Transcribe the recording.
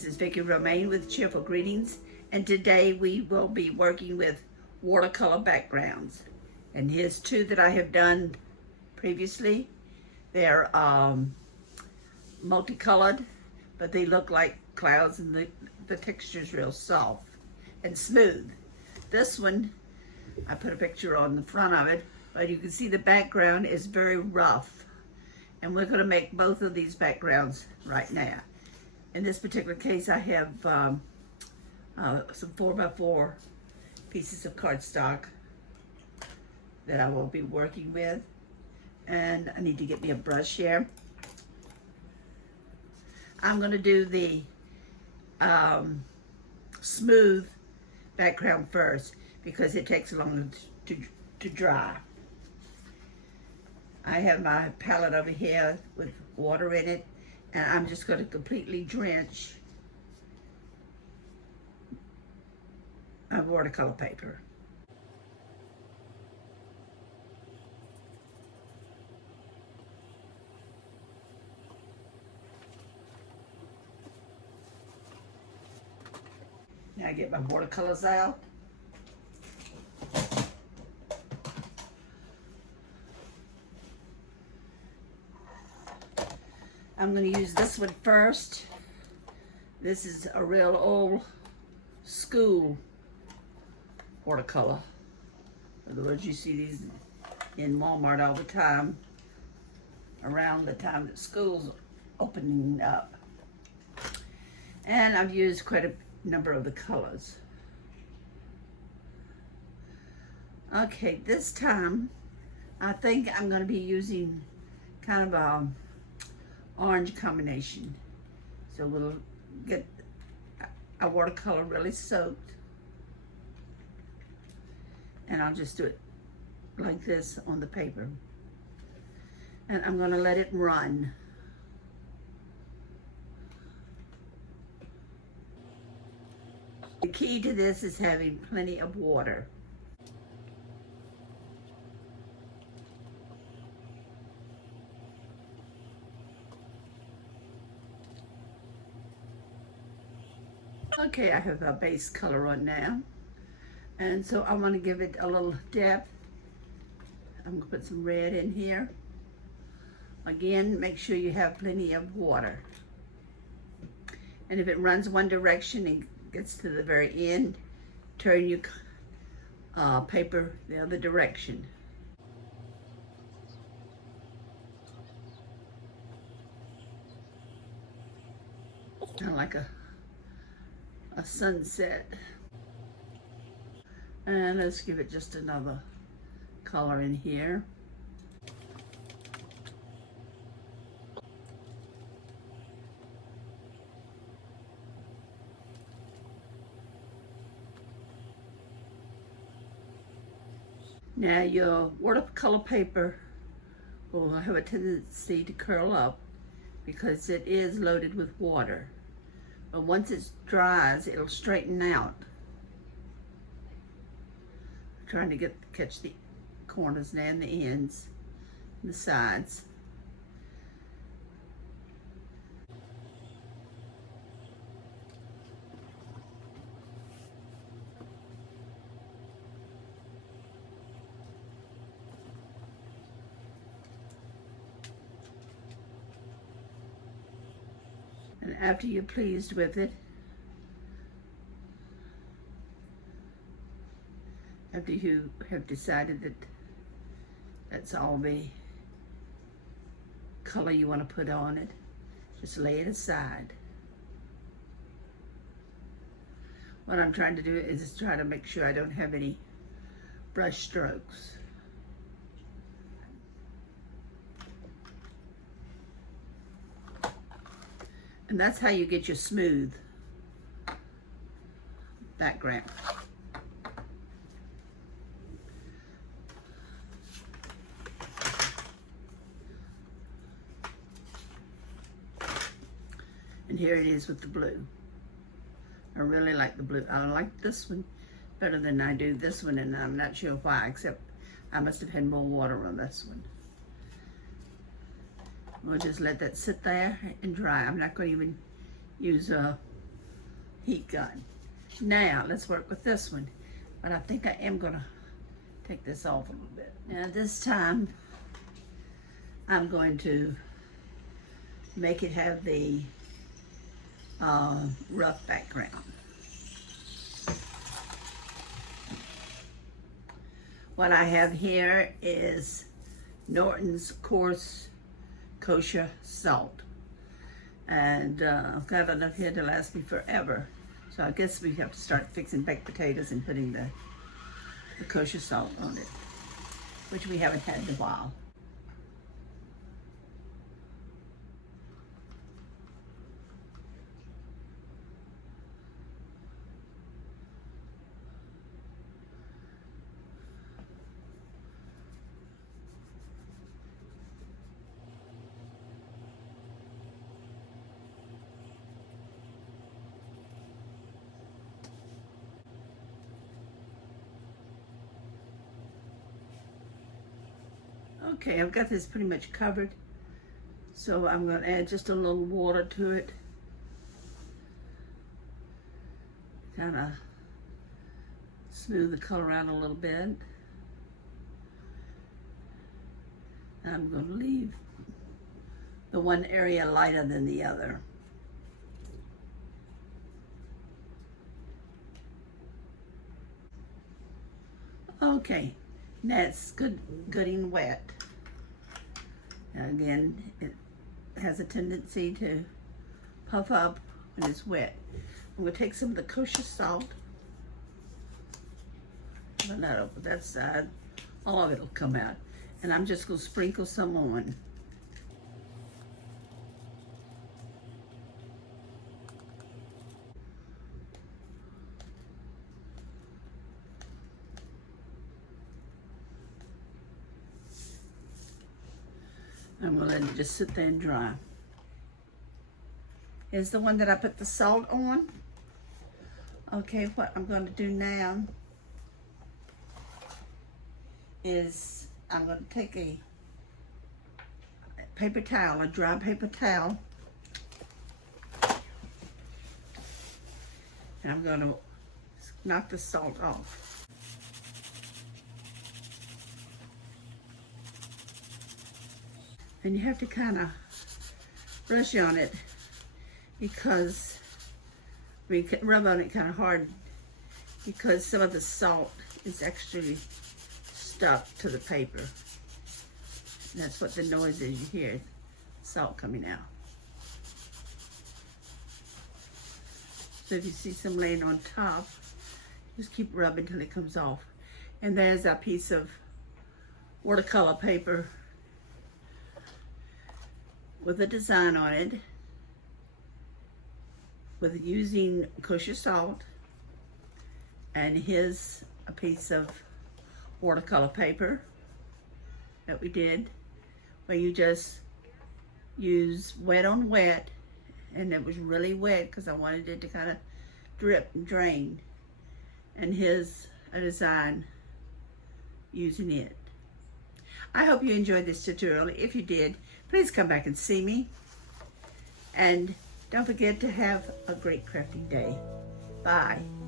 This is Vicki Romaine with Cheerful Greetings, and today we will be working with watercolor backgrounds. And here's two that I have done previously. They're multicolored, but they look like clouds, and the texture is real soft and smooth. This one, I put a picture on the front of it, but you can see the background is very rough. And we're going to make both of these backgrounds right now. In this particular case, I have some 4x4 pieces of cardstock that I will be working with. And I need to get me a brush here. I'm going to do the smooth background first because it takes longer to dry. I have my palette over here with water in it, and I'm just going to completely drench my watercolor paper. Now I get my watercolors out. I'm going to use this one first. This is a real old school watercolor. In other words, you see these in Walmart all the time, around the time that school's opening up. And I've used quite a number of the colors. Okay, this time I think I'm going to be using kind of a orange combination. So we'll get a watercolor really soaked, and I'll just do it like this on the paper, and I'm going to let it run. The key to this is having plenty of water. Okay, I have a base color on now, and so I want to give it a little depth. I'm going to put some red in here. Again, make sure you have plenty of water. And if it runs one direction and gets to the very end, turn your paper the other direction. Kind of like a sunset. And let's give it just another color in here. Now your watercolor paper will have a tendency to curl up because it is loaded with water. But once it dries, it'll straighten out. I'm trying to catch the corners now and the ends and the sides. And after you're pleased with it, after you have decided that that's all the color you want to put on it, just lay it aside. What I'm trying to do is try to make sure I don't have any brush strokes. And that's how you get your smooth background. And here it is with the blue. I really like the blue. I like this one better than I do this one, and I'm not sure why, except I must have had more water on this one. We'll just let that sit there and dry. I'm not going to even use a heat gun. Now let's work with this one, but I think I am gonna take this off a little bit. Now this time I'm going to make it have the rough background. What I have here is Norton's coarse kosher salt, and I've got enough here to last me forever. So I guess we have to start fixing baked potatoes and putting the kosher salt on it, which we haven't had in a while. Okay, I've got this pretty much covered, so I'm going to add just a little water to it. Kind of smooth the color out a little bit. I'm going to leave the one area lighter than the other. Okay, that's getting wet. Now again, it has a tendency to puff up when it's wet. I'm going to take some of the kosher salt, but not over that side. All of it will come out. And I'm just going to sprinkle some on. I'm going to let it just sit there and dry. Here's the one that I put the salt on. Okay, what I'm going to do now is I'm going to take a paper towel, a dry paper towel, and I'm going to knock the salt off. And you have to kind of brush on it because we can rub on it kind of hard because some of the salt is actually stuck to the paper. And that's what the noise is you hear, salt coming out. So if you see some laying on top, just keep rubbing till it comes off. And there's a piece of watercolor paper with a design on it, with using kosher salt, and here's a piece of watercolor paper that we did, where you just use wet on wet, and it was really wet because I wanted it to kind of drip and drain. And here's a design using it. I hope you enjoyed this tutorial. If you did, please come back and see me. And don't forget to have a great crafting day. Bye.